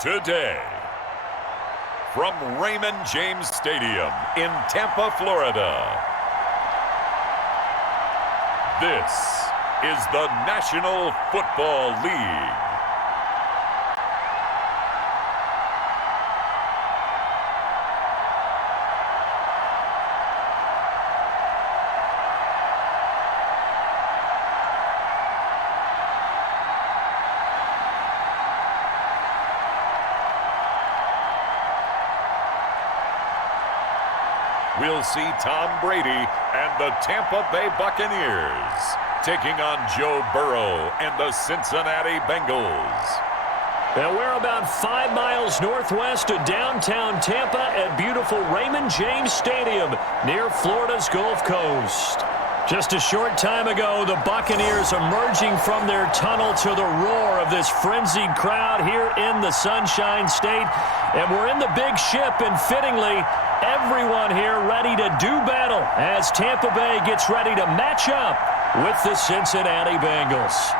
Today, from Raymond James Stadium in Tampa, Florida, this is the National Football League. We'll see Tom Brady and the Tampa Bay Buccaneers taking on Joe Burrow and the Cincinnati Bengals. And we're about 5 miles northwest of downtown Tampa at beautiful Raymond James Stadium near Florida's Gulf Coast. Just a short time ago, the Buccaneers emerging from their tunnel to the roar of this frenzied crowd here in the Sunshine State. And we're in the big ship, and fittingly, everyone here ready to do battle as Tampa Bay gets ready to match up with the Cincinnati Bengals.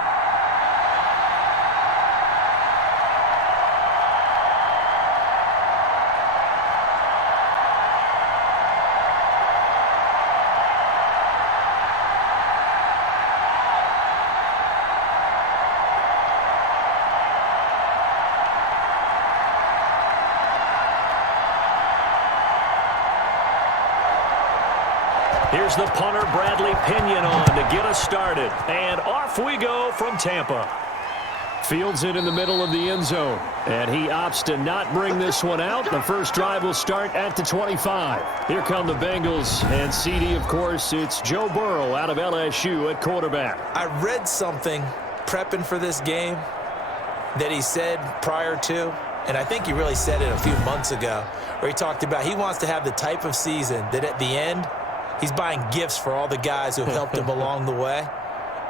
Here's the punter, Bradley Pinion, on to get us started. And off we go from Tampa. Fields it in the middle of the end zone. And he opts to not bring this one out. The first drive will start at the 25. Here come the Bengals. And CD, of course, it's Joe Burrow out of LSU at quarterback. I read something prepping for this game that he said prior to, and I think he really said it a few months ago, where he talked about he wants to have the type of season that at the end, he's buying gifts for all the guys who have helped him along the way.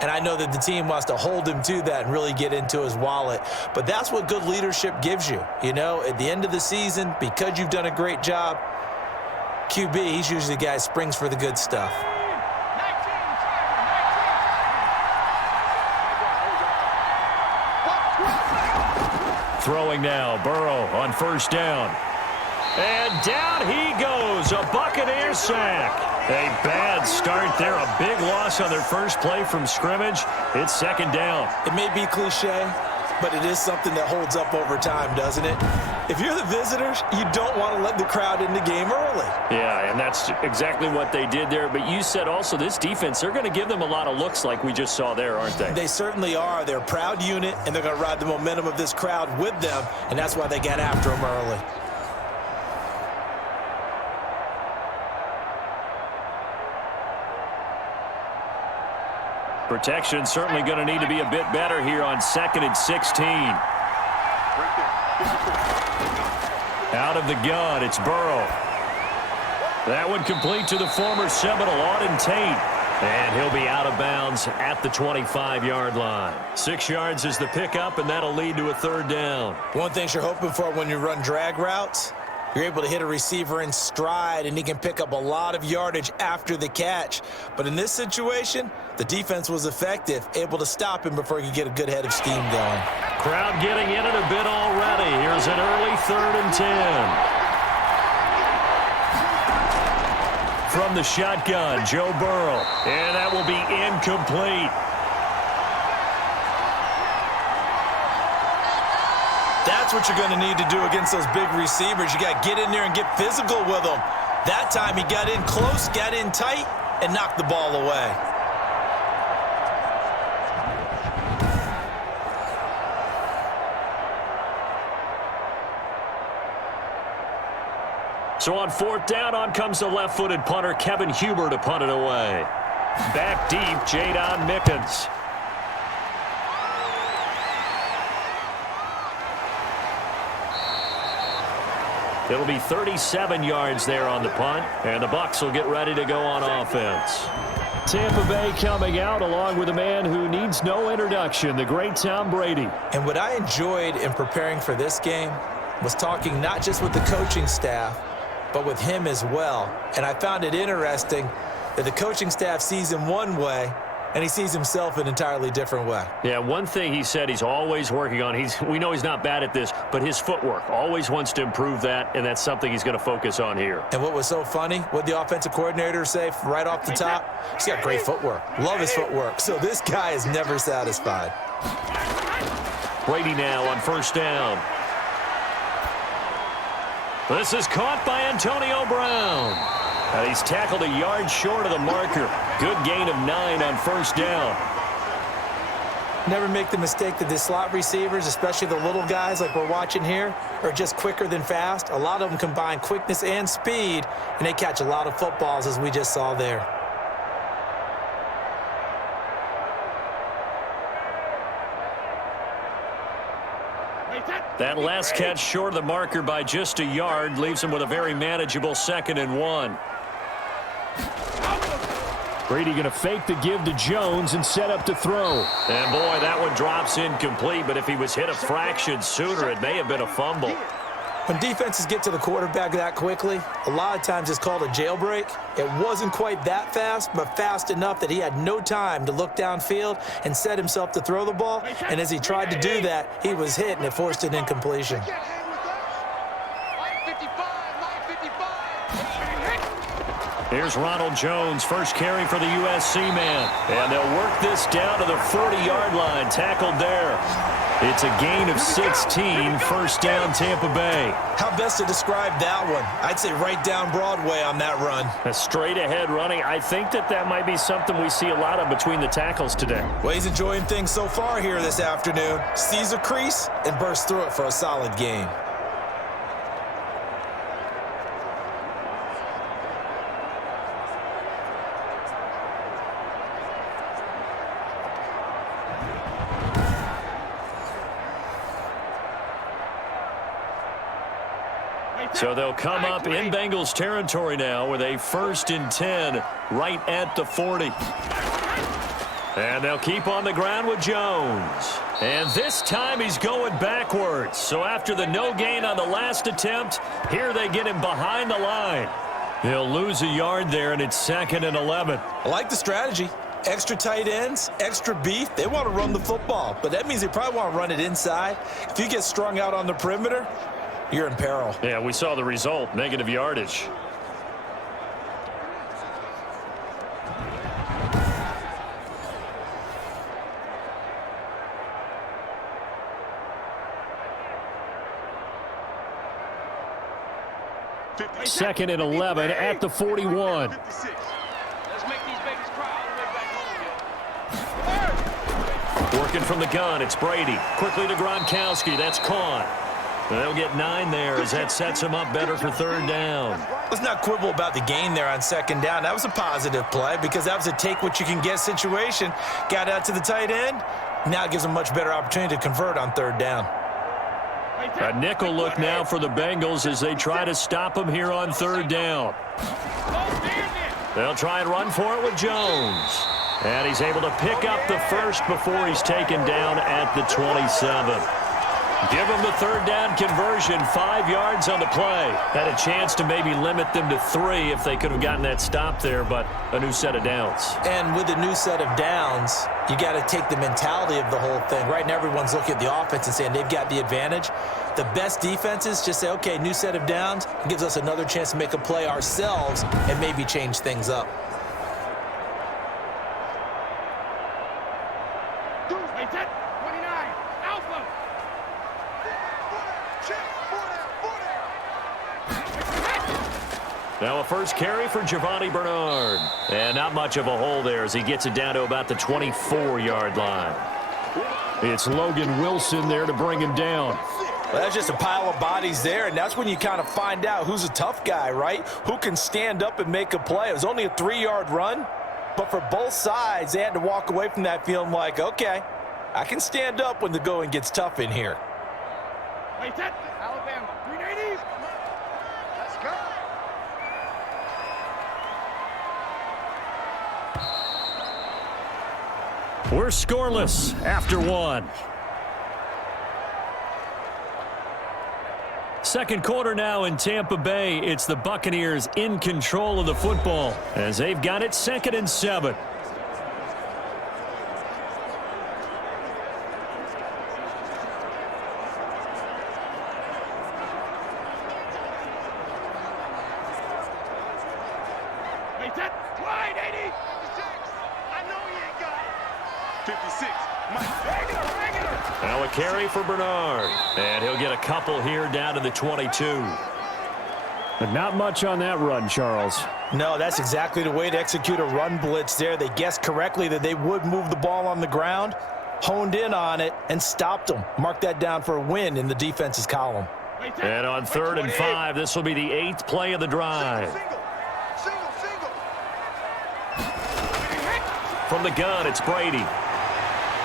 And I know that the team wants to hold him to that and really get into his wallet. But that's what good leadership gives you. You know, at the end of the season, because you've done a great job, QB, he's usually the guy who springs for the good stuff. Throwing now, Burrow on first down. And down he goes, a Buccaneer sack. A bad start there, a big loss on their first play from scrimmage. It's second down. It may be cliche, but it is something that holds up over time, doesn't it? If you're the visitors, you don't want to let the crowd in the game early. Yeah, and that's exactly what they did there. But you said also this defense, they're going to give them a lot of looks like we just saw there, aren't they? They certainly are. They're a proud unit, and they're going to ride the momentum of this crowd with them, and that's why they got after them early. Protection certainly going to need to be a bit better here on 2nd and 16. Out of the gun, it's Burrow. That one complete to the former Seminole, Auden Tate. And he'll be out of bounds at the 25-yard line. 6 yards is the pickup, and that'll lead to a third down. One thing you're hoping for when you run drag routes, you're able to hit a receiver in stride, and he can pick up a lot of yardage after the catch. But in this situation, the defense was effective, able to stop him before he could get a good head of steam going. Crowd getting in it a bit already. Here's an early 3rd and 10. From the shotgun, Joe Burrow. And that will be incomplete. That's what you're going to need to do against those big receivers. You got to get in there and get physical with them. That time he got in close, got in tight, and knocked the ball away. So on 4th down, on comes the left-footed punter, Kevin Huber, to punt it away. Back deep, Jadon Mickens. It'll be 37 yards there on the punt, and the Bucs will get ready to go on offense. Tampa Bay coming out along with a man who needs no introduction, the great Tom Brady. And what I enjoyed in preparing for this game was talking not just with the coaching staff, but with him as well. And I found it interesting that the coaching staff sees him one way and he sees himself an entirely different way. Yeah, one thing he said he's always working on, we know he's not bad at this, but his footwork, always wants to improve that, and that's something he's going to focus on here. And what was so funny, what the offensive coordinator say right off the top, he's got great footwork. Love his footwork. So this guy is never satisfied. Brady now on first down. This is caught by Antonio Brown. And he's tackled a yard short of the marker. Good gain of 9 on first down. Never make the mistake that the slot receivers, especially the little guys like we're watching here, are just quicker than fast. A lot of them combine quickness and speed, and they catch a lot of footballs, as we just saw there. That last catch short of the marker by just a yard leaves him with a very manageable 2nd and 1. Brady going to fake the give to Jones and set up to throw. And boy, that one drops incomplete, but if he was hit a fraction sooner, it may have been a fumble. When defenses get to the quarterback that quickly, a lot of times it's called a jailbreak. It wasn't quite that fast, but fast enough that he had no time to look downfield and set himself to throw the ball. And as he tried to do that, he was hit, and it forced an incompletion. Here's Ronald Jones, first carry for the USC man. And they'll work this down to the 40-yard line, tackled there. It's a gain of 16, first down Tampa Bay. How best to describe that one? I'd say right down Broadway on that run. A straight-ahead running. I think that might be something we see a lot of between the tackles today. Well, he's enjoying things so far here this afternoon. Sees a crease and bursts through it for a solid gain. So they'll come up in Bengals territory now with a 1st and 10 right at the 40. And they'll keep on the ground with Jones. And this time he's going backwards. So after the no gain on the last attempt, here they get him behind the line. He'll lose a yard there, and it's 2nd and 11. I like the strategy. Extra tight ends, extra beef. They want to run the football, but that means they probably want to run it inside. If you get strung out on the perimeter, you're in peril. Yeah, we saw the result, negative yardage. Second and 11 at the 41. Let's make these babies cry all the way back home. Working from the gun, it's Brady. Quickly to Gronkowski, that's caught. They'll get 9 there as that sets him up better for 3rd down. Let's not quibble about the gain there on 2nd down. That was a positive play because that was a take-what-you-can-get situation. Got out to the tight end. Now it gives him a much better opportunity to convert on 3rd down. A nickel look now for the Bengals as they try to stop him here on 3rd down. They'll try and run for it with Jones. And he's able to pick up the first before he's taken down at the 27. Give them the 3rd down conversion, 5 yards on the play. Had a chance to maybe limit them to 3 if they could have gotten that stop there, but a new set of downs. And with a new set of downs, you got to take the mentality of the whole thing. Right now, everyone's looking at the offense and saying they've got the advantage. The best defenses just say, okay, new set of downs. It gives us another chance to make a play ourselves and maybe change things up. Now a first carry for Giovanni Bernard. And not much of a hole there as he gets it down to about the 24-yard line. It's Logan Wilson there to bring him down. Well, that's just a pile of bodies there, and that's when you kind of find out who's a tough guy, right? Who can stand up and make a play. It was only a 3-yard run, but for both sides, they had to walk away from that feeling like, okay, I can stand up when the going gets tough in here. Wait, that Alabama, 380. Let's go. We're scoreless after 1. Second quarter now in Tampa Bay. It's the Buccaneers in control of the football as they've got it 2nd and 7. Now a carry for Bernard. And he'll get a couple here down to the 22. But not much on that run, Charles. No, that's exactly the way to execute a run blitz there. They guessed correctly that they would move the ball on the ground, honed in on it, and stopped them. Mark that down for a win in the defense's column. And on 3rd and 5, this will be the 8th play of the drive. From the gun, it's Brady.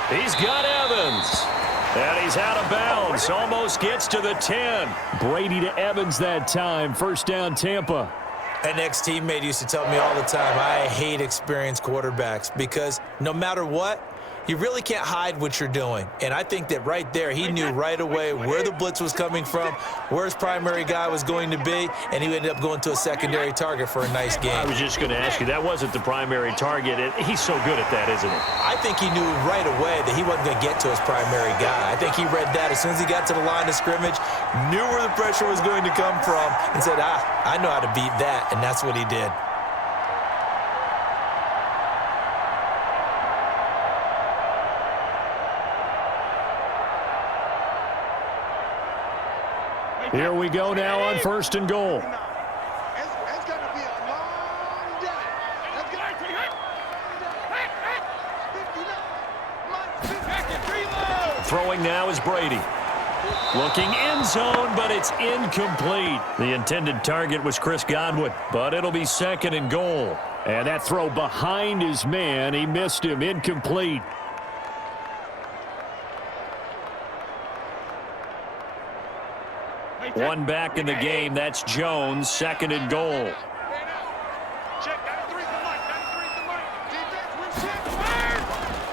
He's got Evans. And he's out of bounds. Almost gets to the 10. Brady to Evans that time. First down, Tampa. An ex-teammate used to tell me all the time, I hate experienced quarterbacks because no matter what, you really can't hide what you're doing. And I think that right there, he knew right away where the blitz was coming from, where his primary guy was going to be, and he ended up going to a secondary target for a nice game. I was just going to ask you, that wasn't the primary target. He's so good at that, isn't he? I think he knew right away that he wasn't going to get to his primary guy. I think he read that as soon as he got to the line of scrimmage, knew where the pressure was going to come from, and said, I know how to beat that, and that's what he did. Here we go now on 1st and goal. It's going to be a long day. Throwing now is Brady. Looking end zone, but it's incomplete. The intended target was Chris Godwin, but it'll be 2nd and goal. And that throw behind his man, he missed him, incomplete. One back in the game, that's Jones, 2nd and goal.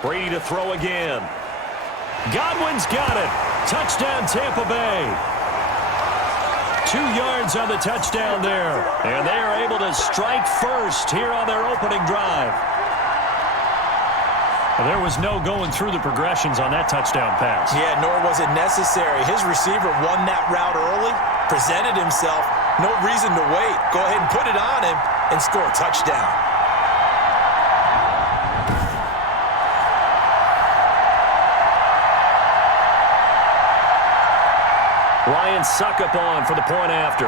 Brady to throw again. Godwin's got it. Touchdown, Tampa Bay. 2 yards on the touchdown there. And they are able to strike first here on their opening drive. There was no going through the progressions on that touchdown pass. Yeah, nor was it necessary. His receiver won that route early, presented himself, no reason to wait. Go ahead and put it on him and score a touchdown. Ryan Suckup on for the point after.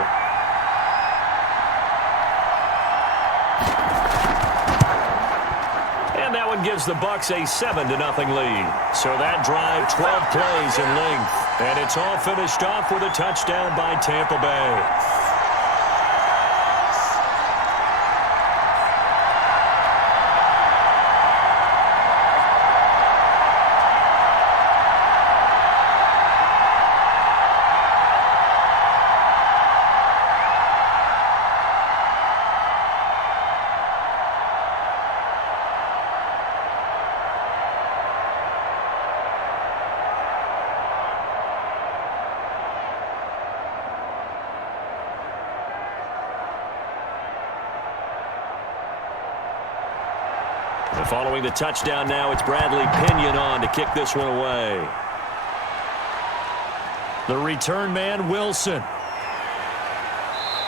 And that one gives the Bucs a 7-0 lead. So that drive, 12 plays in length. And it's all finished off with a touchdown by Tampa Bay. Following the touchdown now, it's Bradley Pinion on to kick this one away. The return man, Wilson.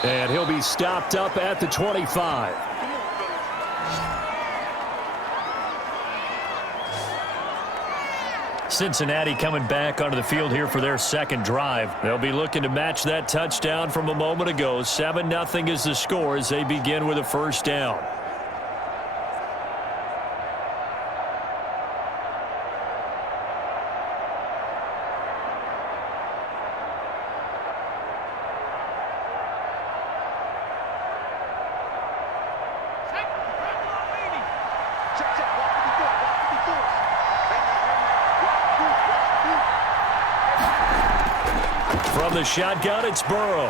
And he'll be stopped up at the 25. Cincinnati coming back onto the field here for their 2nd drive. They'll be looking to match that touchdown from a moment ago. 7-0 is the score as they begin with a 1st down. From the shotgun, it's Burrow.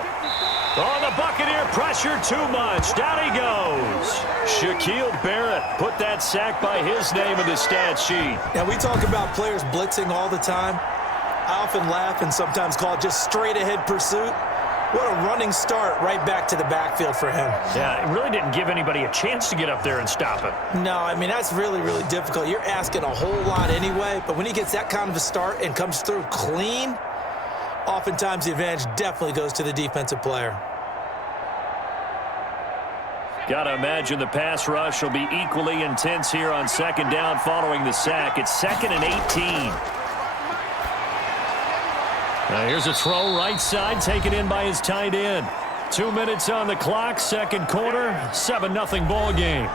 Oh, the Buccaneer pressure too much. Down he goes. Shaquille Barrett put that sack by his name in the stat sheet. Now, we talk about players blitzing all the time. I often laugh and sometimes call it just straight-ahead pursuit. What a running start right back to the backfield for him. Yeah, it really didn't give anybody a chance to get up there and stop it. No, I mean, that's really, really difficult. You're asking a whole lot anyway, but when he gets that kind of a start and comes through clean, oftentimes the advantage definitely goes to the defensive player. Got to imagine the pass rush will be equally intense here on second down following the sack. It's 2nd and 18. Now here's a throw right side, taken in by his tight end. 2 minutes on the clock, second quarter, 7-0 ball game.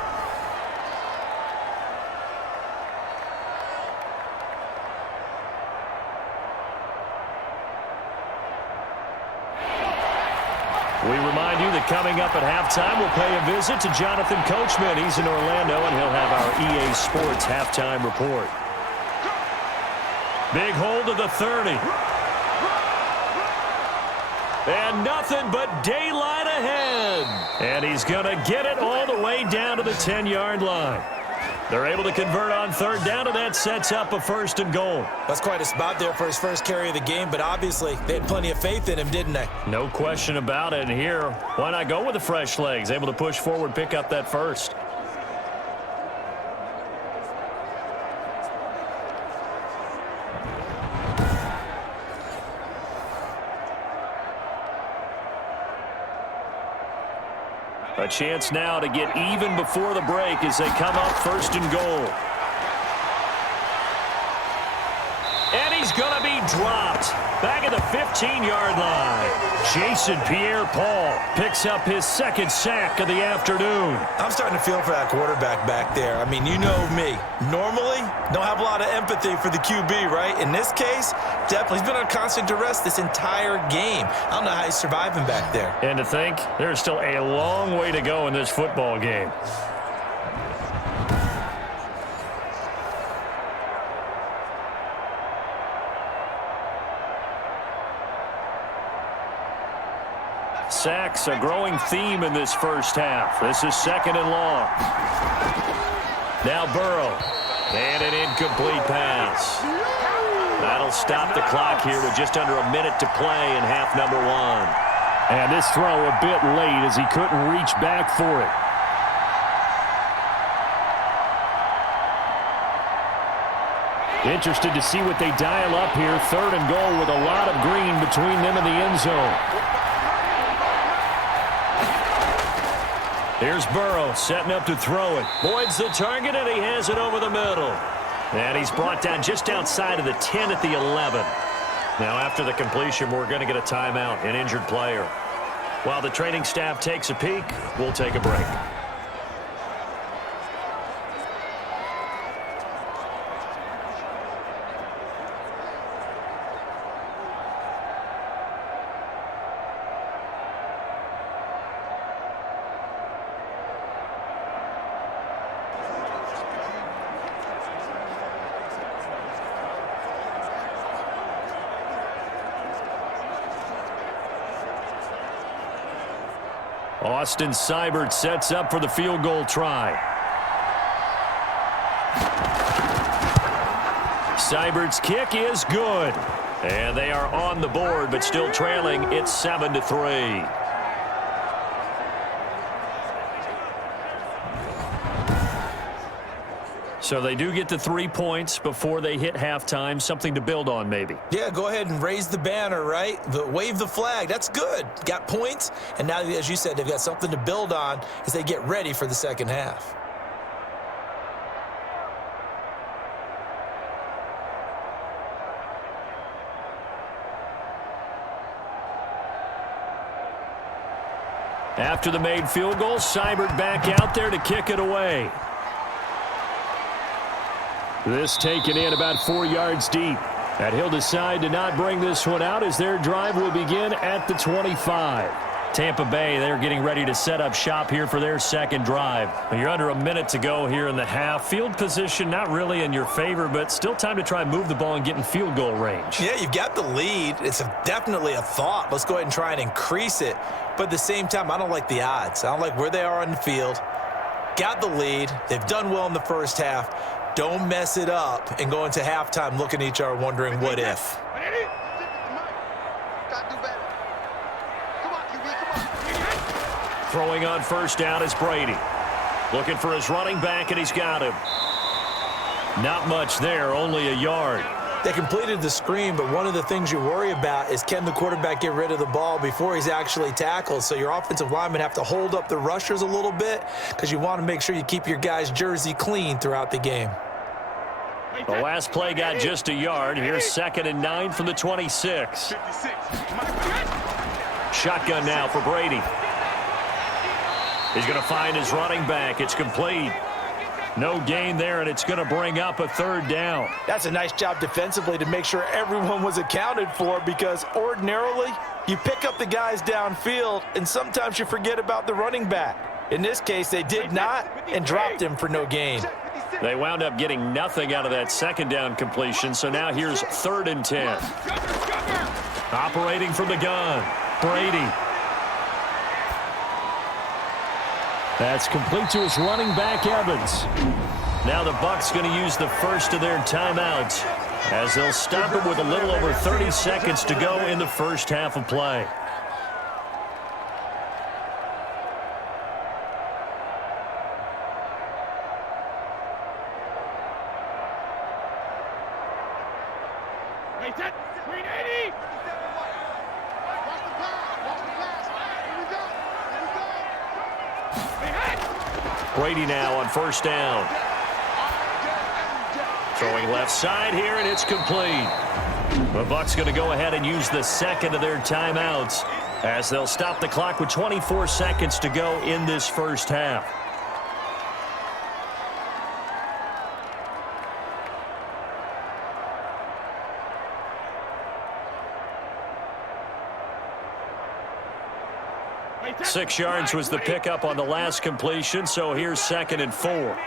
We remind you that coming up at halftime, we'll pay a visit to Jonathan Coachman. He's in Orlando, and he'll have our EA Sports halftime report. Big hold of the 30. And nothing but daylight ahead. And he's going to get it all the way down to the 10-yard line. They're able to convert on third down, and that sets up a 1st and goal. That's quite a spot there for his first carry of the game, but obviously they had plenty of faith in him, didn't they? No question about it. And here, why not go with the fresh legs? Able to push forward, pick up that first. A chance now to get even before the break as they come up 1st and goal. And he's going to be dropped back at the 15-yard line. Jason Pierre-Paul picks up his 2nd sack of the afternoon. I'm starting to feel for that quarterback back there. I mean, you know me. Normally, don't have a lot of empathy for the QB, right? In this case, definitely. He's been on constant duress this entire game. I don't know how he's surviving back there. And to think, there's still a long way to go in this football game. Sacks, a growing theme in this first half. This is 2nd and long. Now Burrow. And an incomplete pass. That'll stop the clock here with just under a minute to play in half number 1. And this throw a bit late as he couldn't reach back for it. Interested to see what they dial up here. 3rd and goal with a lot of green between them and the end zone. Here's Burrow setting up to throw it. Boyd's the target, and he has it over the middle. And he's brought down just outside of the 10 at the 11. Now after the completion, we're going to get a timeout, an injured player. While the training staff takes a peek, we'll take a break. Austin Seibert sets up for the field goal try. Seibert's kick is good. And they are on the board, but still trailing. It's 7-3. So they do get the 3 points before they hit halftime. Something to build on, maybe. Yeah, go ahead and raise the banner, right? Wave the flag. That's good. Got points. And now, as you said, they've got something to build on as they get ready for the second half. After the made field goal, Seibert back out there to kick it away. This taken in about 4 yards deep. And he'll decide to not bring this one out as their drive will begin at the 25. Tampa Bay, they're getting ready to set up shop here for their second drive. You're under a minute to go here in the half. Field position not really in your favor, but still time to try and move the ball and get in field goal range. Yeah, you've got the lead. It's definitely a thought. Let's go ahead and try and increase it. But at the same time, I don't like the odds. I don't like where they are on the field. Got the lead. They've done well in the first half. Don't mess it up and go into halftime looking at each other wondering what if. Throwing on first down is Brady. Looking for his running back, and he's got him. Not much there, only a yard. They completed the screen, but one of the things you worry about is can the quarterback get rid of the ball before he's actually tackled? So your offensive linemen have to hold up the rushers a little bit because you want to make sure you keep your guys' jersey clean throughout the game. The last play got just a yard. Here's 2nd and 9 from the 26. Shotgun now for Brady. He's going to find his running back. It's complete. No gain there, and it's going to bring up a 3rd down. That's a nice job defensively to make sure everyone was accounted for, because ordinarily you pick up the guys downfield and sometimes you forget about the running back. In this case, they did not and dropped him for no gain. They wound up getting nothing out of that 2nd down completion, so now here's 3rd and 10. Operating from the gun, Brady. That's complete to his running back, Evans. Now the Bucs going to use the first of their timeouts as they'll stop it with a little over 30 seconds to go in the first half of play. Brady now on 1st down. Throwing left side here, and it's complete. The Bucs going to go ahead and use the 2nd of their timeouts as they'll stop the clock with 24 seconds to go in this first half. Six yards was the pickup on the last completion, so here's 2nd and 4.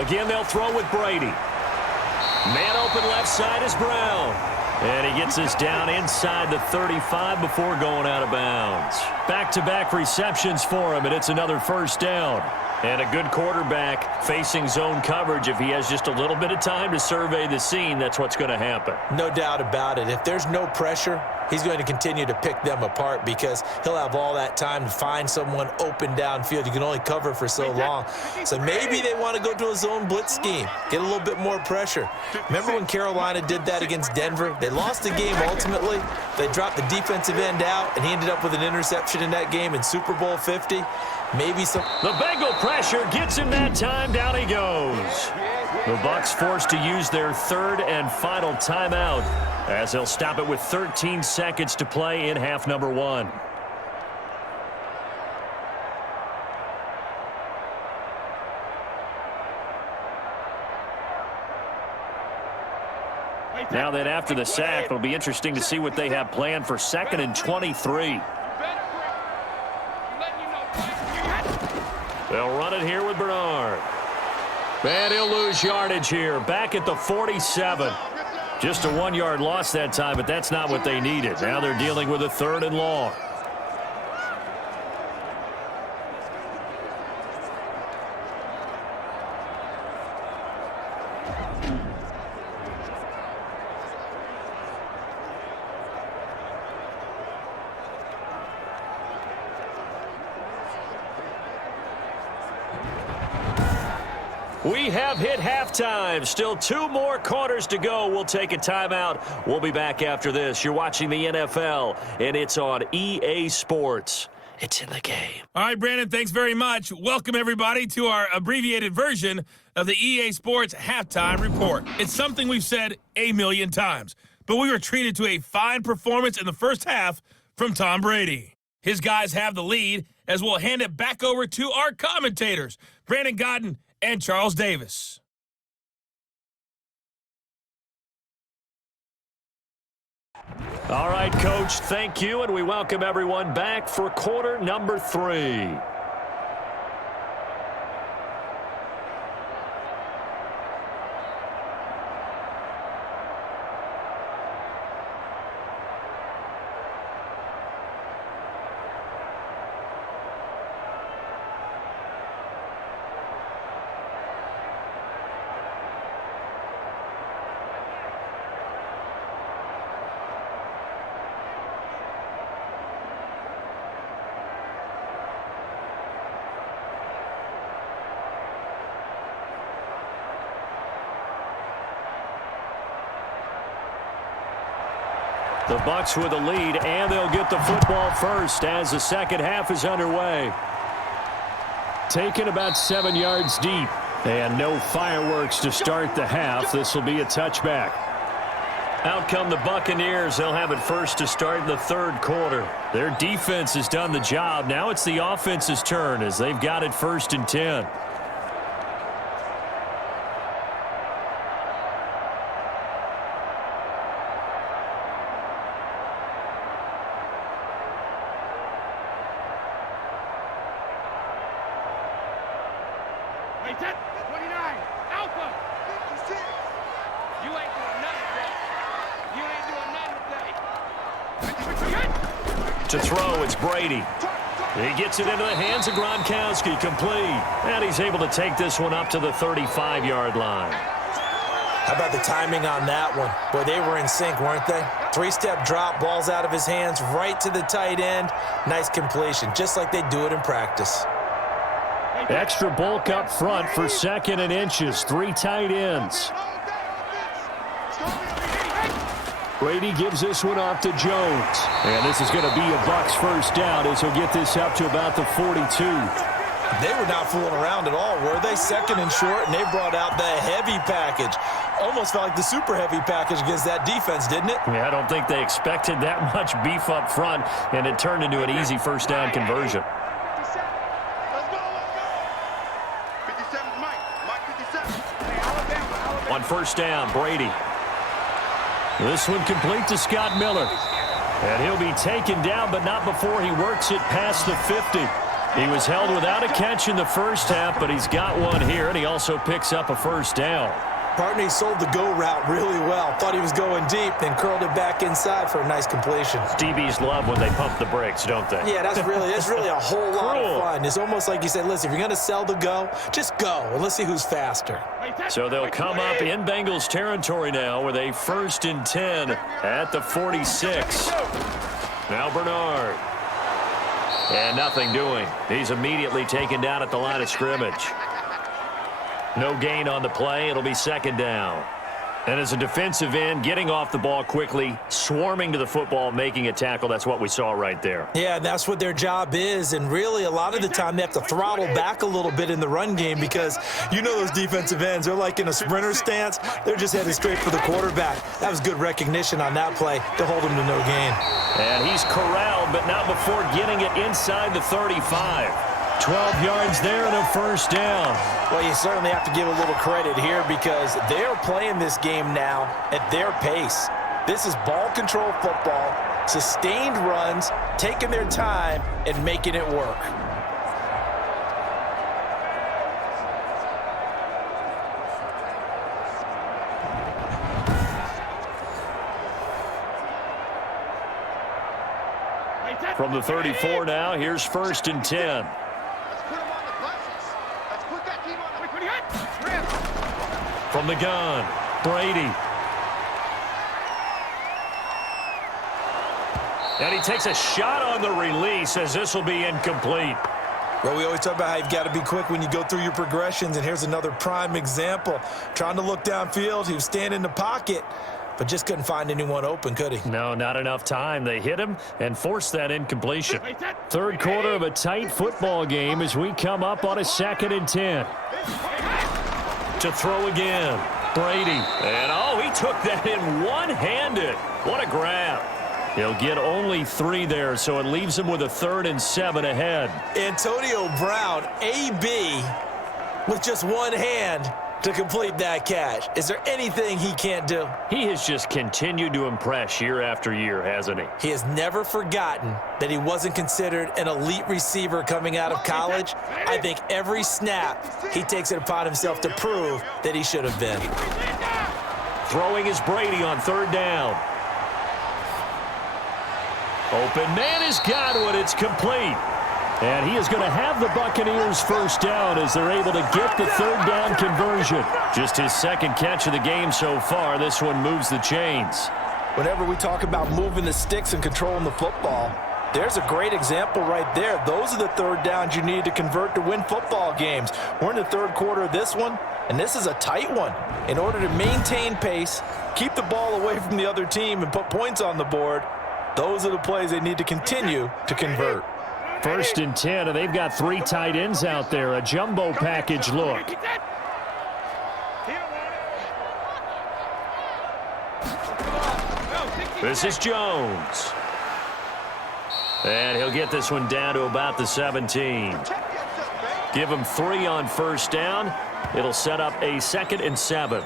Again, they'll throw with Brady. Man open left side is Brown. And he gets us down inside the 35 before going out of bounds. Back-to-back receptions for him, and it's another 1st down. And a good quarterback facing zone coverage. If he has just a little bit of time to survey the scene, that's what's going to happen. No doubt about it. If there's no pressure, he's going to continue to pick them apart because he'll have all that time to find someone open downfield. You can only cover for so long. So maybe they want to go to a zone blitz scheme, get a little bit more pressure. Remember when Carolina did that against Denver? They lost the game ultimately. They dropped the defensive end out, and he ended up with an interception in that game in Super Bowl 50. Maybe some. The Bengal pressure gets him that time. Down he goes. The Bucs forced to use their 3rd and final timeout as they'll stop it with 13 seconds to play in half number 1. Now then, after the sack, it'll be interesting to see what they have planned for 2nd and 23. They'll run it here with Bernard. And he'll lose yardage here. Back at the 47. Just a 1-yard loss that time, but that's not what they needed. Now they're dealing with a 3rd and long. We have hit halftime. Still 2 more quarters to go. We'll take a timeout. We'll be back after this. You're watching the NFL, and it's on EA Sports. It's in the game. All right, Brandon, thanks very much. Welcome, everybody, to our abbreviated version of the EA Sports Halftime Report. It's something we've said a million times, but we were treated to a fine performance in the first half from Tom Brady. His guys have the lead, as we'll hand it back over to our commentators, Brandon Godden and Charles Davis. All right, Coach, thank you, and we welcome everyone back for quarter number 3. The Bucs with a lead, and they'll get the football first as the second half is underway. Taken about 7 yards deep, and no fireworks to start the half. This will be a touchback. Out come the Buccaneers. They'll have it first to start in the third quarter. Their defense has done the job. Now it's the offense's turn as they've got it 1st and 10. Wait, 29. Alpha. 56. You ain't doing nothing today. You ain't doing nothing today. To throw, it's Brady. He gets it into the hands of Gronkowski, complete. And he's able to take this one up to the 35-yard line. How about the timing on that one? Boy, they were in sync, weren't they? 3-step drop, ball's out of his hands, right to the tight end. Nice completion, just like they do it in practice. Extra bulk up front for 2nd and inches. 3 tight ends. Brady gives this one off to Jones. And this is going to be a Bucs first down as he'll get this up to about the 42. They were not fooling around at all, were they? 2nd and short, and they brought out the heavy package. Almost felt like the super heavy package against that defense, didn't it? Yeah, I don't think they expected that much beef up front, and it turned into an easy first down conversion. On first down, Brady. This one complete to Scott Miller. And he'll be taken down, but not before he works it past the 50. He was held without a catch in the first half, but he's got one here, and he also picks up a first down. Partner, he sold the go route really well. Thought he was going deep, then curled it back inside for a nice completion. DBs love when they pump the brakes, don't they? Yeah, that's really a whole lot of fun. It's almost like you said, listen, if you're going to sell the go, just go, and let's see who's faster. So they'll come up in Bengals territory now with a 1st and 10 at the 46. Now Bernard. And nothing doing. He's immediately taken down at the line of scrimmage. No gain on the play. It'll be 2nd down. And as a defensive end, getting off the ball quickly, swarming to the football, making a tackle, that's what we saw right there. Yeah, that's what their job is, and really a lot of the time they have to throttle back a little bit in the run game because you know those defensive ends, they're like in a sprinter stance. They're just headed straight for the quarterback. That was good recognition on that play to hold him to no gain. And he's corralled, but not before getting it inside the 35. 12 yards there and a first down. Well, you certainly have to give a little credit here because they're playing this game now at their pace. This is ball control football, sustained runs, taking their time and making it work. From the 34 now, here's 1st and 10. From the gun, Brady. And he takes a shot on the release as this will be incomplete. Well, we always talk about how you've got to be quick when you go through your progressions, and here's another prime example. Trying to look downfield, he was standing in the pocket, but just couldn't find anyone open, could he? No, not enough time. They hit him and forced that incompletion. Third quarter of a tight football game as we come up on a 2nd and 10. To throw again, Brady. And, oh, he took that in one-handed. What a grab. He'll get only 3 there, so it leaves him with a 3rd and 7 ahead. Antonio Brown, AB, with just one hand to complete that catch. Is there anything he can't do? He has just continued to impress year after year, hasn't he? He has never forgotten that he wasn't considered an elite receiver coming out of college. I think every snap he takes it upon himself to prove that he should have been. Throwing is Brady on 3rd down. Open man has got one. It's complete. And he is going to have the Buccaneers first down as they're able to get the 3rd down conversion. Just his 2nd catch of the game so far. This one moves the chains. Whenever we talk about moving the sticks and controlling the football, There's a great example right there. Those are the third downs you need to convert to win football games. We're in the third quarter of this one, and this is a tight one. In order to maintain pace, keep the ball away from the other team, and put points on the board, those are the plays they need to continue to convert. 1st and 10, and they've got 3 tight ends out there. A jumbo package look. This is Jones. And he'll get this one down to about the 17. Give him 3 on 1st down. It'll set up a 2nd and 7.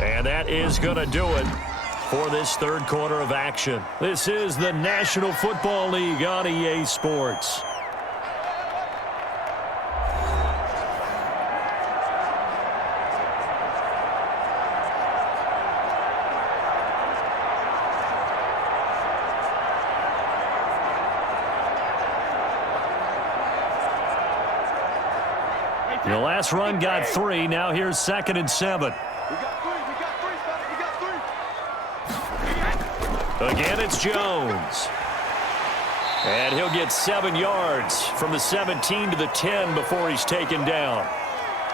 And that is going to do it for this third quarter of action. This is the National Football League on EA Sports. The last run got 3. Now here's 2nd and 7. Again, it's Jones. And he'll get 7 yards from the 17 to the 10 before he's taken down.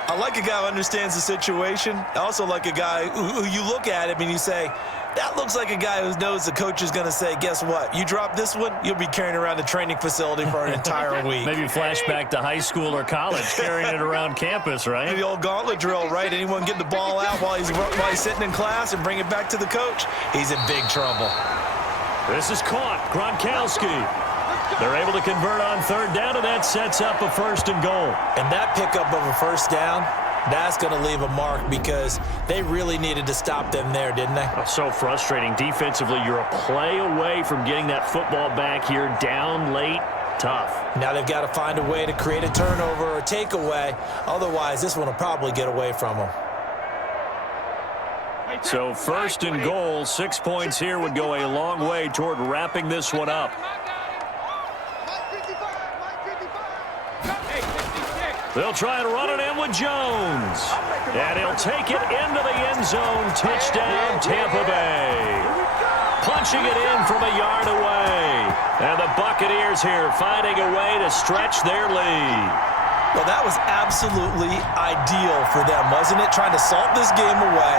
I like a guy who understands the situation. I also like a guy who you look at him and you say, that looks like a guy who knows the coach is going to say, guess what? You drop this one, you'll be carrying around the training facility for an entire week. Maybe flashback to high school or college, carrying it around campus, right? The old gauntlet drill, right? Anyone get the ball out while he's sitting in class and bring it back to the coach? He's in big trouble. This is caught. Gronkowski. They're able to convert on 3rd down, and that sets up a 1st and goal. And that pickup of a 1st down, that's going to leave a mark because they really needed to stop them there, didn't they? Oh, so frustrating. Defensively, you're a play away from getting that football back here down late. Tough. Now they've got to find a way to create a turnover or a takeaway. Otherwise, this one will probably get away from them. So 1st and goal, 6 points here would go a long way toward wrapping this one up. They'll try and run it in with Jones. And he'll take it into the end zone. Touchdown, Tampa Bay. Punching it in from a yard away. And the Buccaneers here finding a way to stretch their lead. Well, that was absolutely ideal for them, wasn't it? Trying to salt this game away.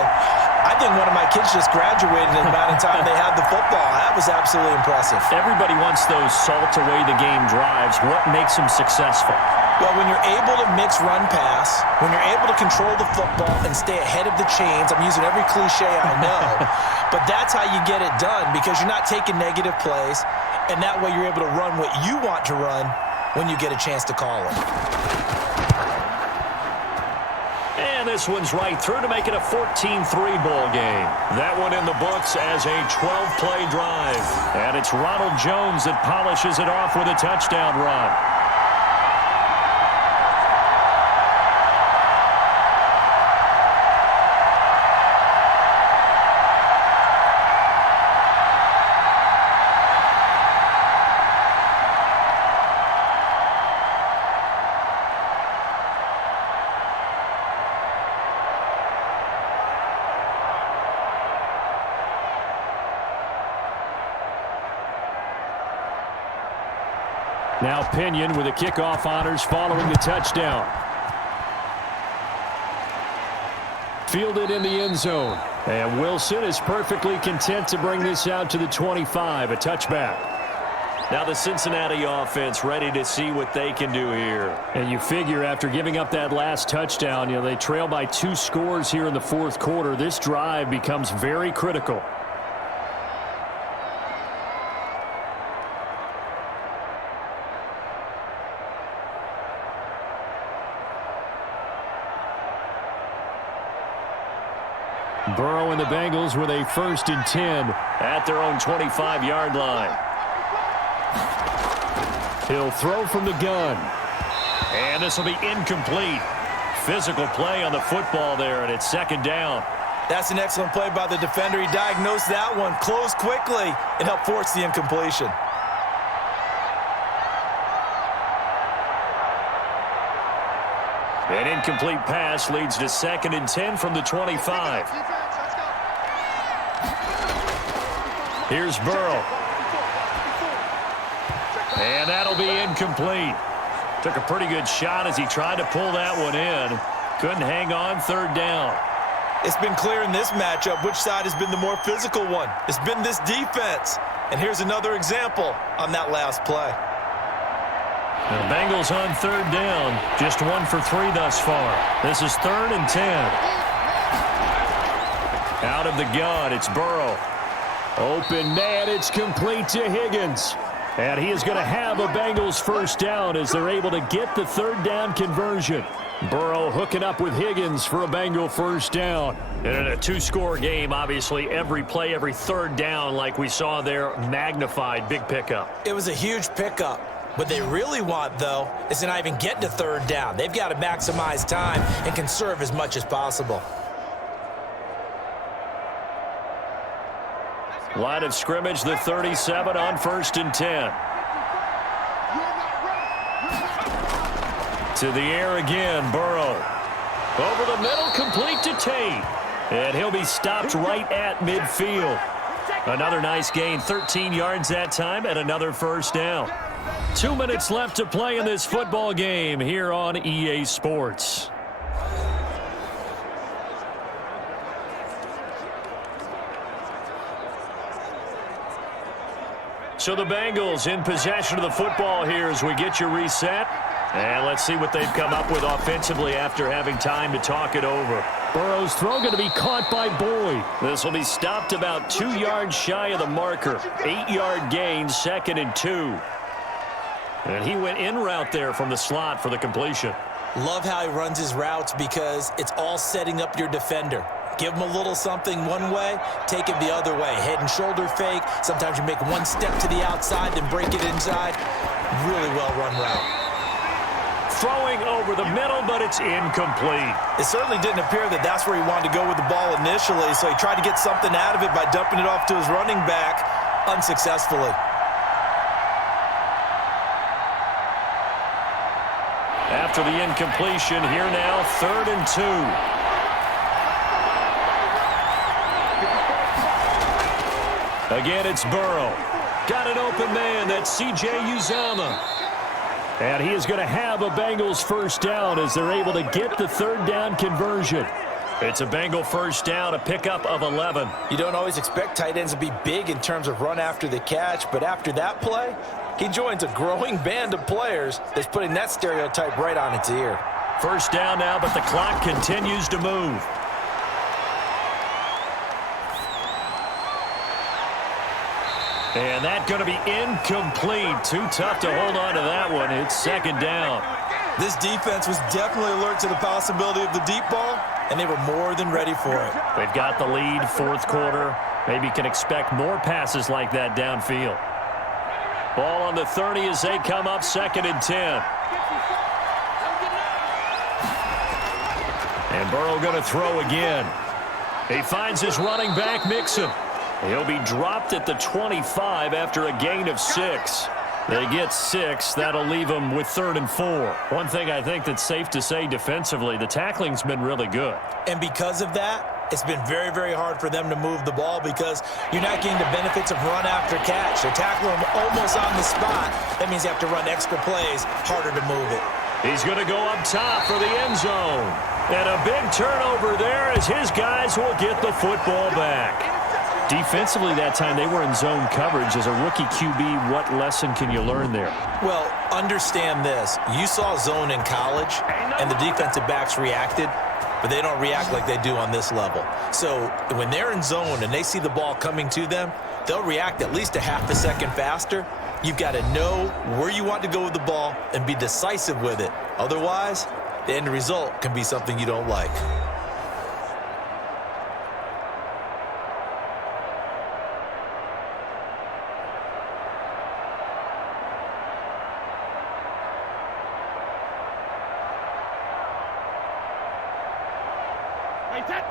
I think one of my kids just graduated in the amount of time they had the football. That was absolutely impressive. Everybody wants those salt away the game drives. What makes them successful? Well, when you're able to mix run-pass, when you're able to control the football and stay ahead of the chains, I'm using every cliche I know, but that's how you get it done because you're not taking negative plays, and that way you're able to run what you want to run when you get a chance to call it. And this one's right through to make it a 14-3 ball game. That one in the books as a 12-play drive. And it's Ronald Jones that polishes it off with a touchdown run. Now Pinion with the kickoff honors following the touchdown. Fielded in the end zone. And Wilson is perfectly content to bring this out to the 25, a touchback. Now the Cincinnati offense ready to see what they can do here. And you figure after giving up that last touchdown, they trail by 2 scores here in the fourth quarter. This drive becomes very critical. Burrow and the Bengals with a 1st and 10 at their own 25-yard line. He'll throw from the gun. And this will be incomplete. Physical play on the football there, and it's 2nd down. That's an excellent play by the defender. He diagnosed that one, closed quickly, and helped force the incompletion. An incomplete pass leads to 2nd and 10 from the 25. Here's Burrow. And that'll be incomplete. Took a pretty good shot as he tried to pull that one in. Couldn't hang on, 3rd down. It's been clear in this matchup which side has been the more physical one. It's been this defense. And here's another example on that last play. The Bengals on 3rd down. Just 1 for 3 thus far. This is 3rd and 10. Out of the gun, it's Burrow. Open man, it's complete to Higgins. And he is going to have a Bengals 1st down as they're able to get the 3rd down conversion. Burrow hooking up with Higgins for a Bengal 1st down. And in a 2-score game, obviously, every play, every 3rd down, like we saw there, magnified. Big pickup. It was a huge pickup. What they really want, though, is to not even get to 3rd down. They've got to maximize time and conserve as much as possible. Line of scrimmage, the 37 on 1st and 10. To the air again, Burrow. Over the middle, complete to Tate. And he'll be stopped right at midfield. Another nice gain, 13 yards that time, and another 1st down. 2 minutes left to play in this football game here on EA Sports. So the Bengals in possession of the football here as we get you reset. And let's see what they've come up with offensively after having time to talk it over. Burrow's throw going to be caught by Boyd. This will be stopped about 2 yards shy of the marker. 8-yard gain, 2nd and 2. And he went in route there from the slot for the completion. Love how he runs his routes because it's all setting up your defender. Give him a little something one way, take it the other way. Head and shoulder fake. Sometimes you make one step to the outside, then break it inside. Really well-run route. Throwing over the middle, but it's incomplete. It certainly didn't appear that that's where he wanted to go with the ball initially, so he tried to get something out of it by dumping it off to his running back unsuccessfully. After the incompletion, here now, 3rd and 2. Again, it's Burrow. Got an open man. That's C.J. Uzomah. And he is going to have a Bengals 1st down as they're able to get the 3rd down conversion. It's a Bengal 1st down, a pickup of 11. You don't always expect tight ends to be big in terms of run after the catch, but after that play, he joins a growing band of players that's putting that stereotype right on its ear. 1st down now, but the clock continues to move. And that's going to be incomplete. Too tough to hold on to that one. It's 2nd down. This defense was definitely alert to the possibility of the deep ball, and they were more than ready for it. They've got the lead, 4th quarter. Maybe can expect more passes like that downfield. Ball on the 30 as they come up, 2nd and 10. And Burrow going to throw again. He finds his running back, Mixon. He'll be dropped at the 25 after a gain of 6. They get 6. That'll leave them with 3rd and 4. One thing I think that's safe to say defensively, the tackling's been really good. And because of that, it's been very, very hard for them to move the ball because you're not getting the benefits of run after catch. They're tackling them almost on the spot. That means you have to run extra plays, harder to move it. He's going to go up top for the end zone. And a big turnover there as his guys will get the football back. Defensively that time, they were in zone coverage. As a rookie QB, what lesson can you learn there? Well, understand this. You saw zone in college, and the defensive backs reacted, but they don't react like they do on this level. So when they're in zone and they see the ball coming to them, they'll react at least a half a second faster. You've got to know where you want to go with the ball and be decisive with it. Otherwise, the end result can be something you don't like. Hey, Ted,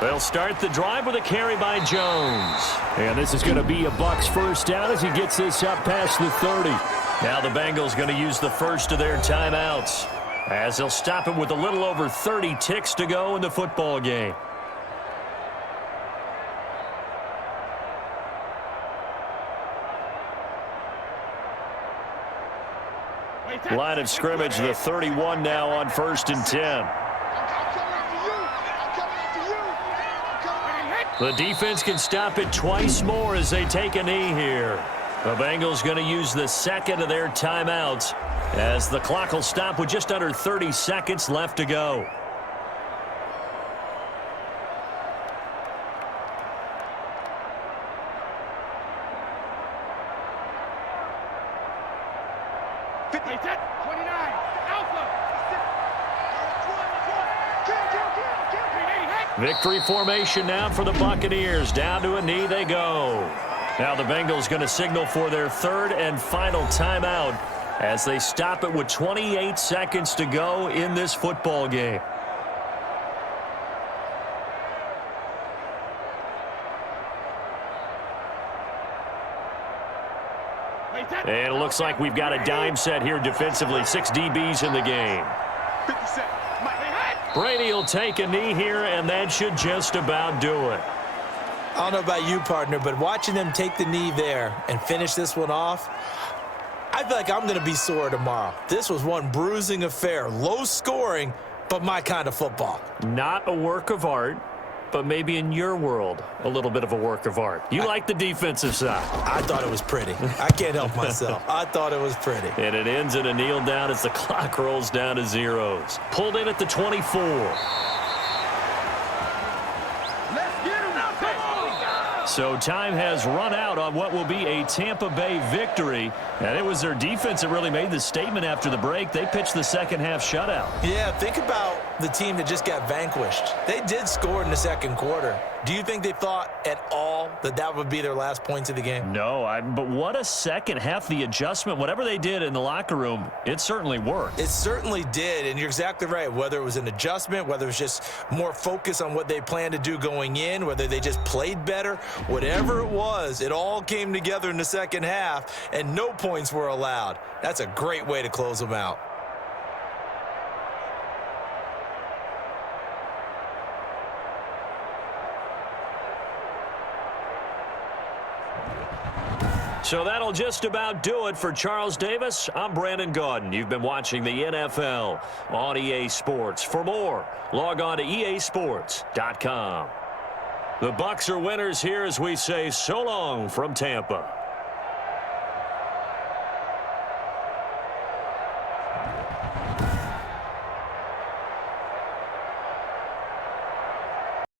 They'll start the drive with a carry by Jones. And this is going to be a Bucs first down as he gets this up past the 30. Now the Bengals going to use the first of their timeouts, as they'll stop it with a little over 30 ticks to go in the football game. Line of scrimmage, the 31 now on 1st and 10. The defense can stop it twice more as they take a knee here. The Bengals going to use the second of their timeouts, as the clock will stop with just under 30 seconds left to go. Victory formation now for the Buccaneers. Down to a knee they go. Now the Bengals going to signal for their third and final timeout as they stop it with 28 seconds to go in this football game. And it looks like we've got a dime set here defensively. 6 DBs in the game. Brady will take a knee here, and that should just about do it. I don't know about you, partner, but watching them take the knee there and finish this one off, I feel like I'm going to be sore tomorrow. This was one bruising affair. Low scoring, but my kind of football. Not a work of art, but maybe in your world, a little bit of a work of art. You like the defensive side. I thought it was pretty. I can't help myself. I thought it was pretty. And it ends in a kneel down as the clock rolls down to zeros. Pulled in at the 24. So time has run out on what will be a Tampa Bay victory. And it was their defense that really made the statement after the break. They pitched the second half shutout. Yeah, think about the team that just got vanquished. They did score in the second quarter. Do you think they thought at all that that would be their last points of the game? No, but what a second half. The adjustment, whatever they did in the locker room, it certainly worked. It certainly did, and you're exactly right. Whether it was an adjustment, whether it was just more focus on what they planned to do going in, whether they just played better, whatever it was, it all came together in the second half, and no points were allowed. That's a great way to close them out. So that'll just about do it for Charles Davis. I'm Brandon Gaudin. You've been watching the NFL on EA Sports. For more, log on to easports.com. The Bucs are winners here as we say so long from Tampa.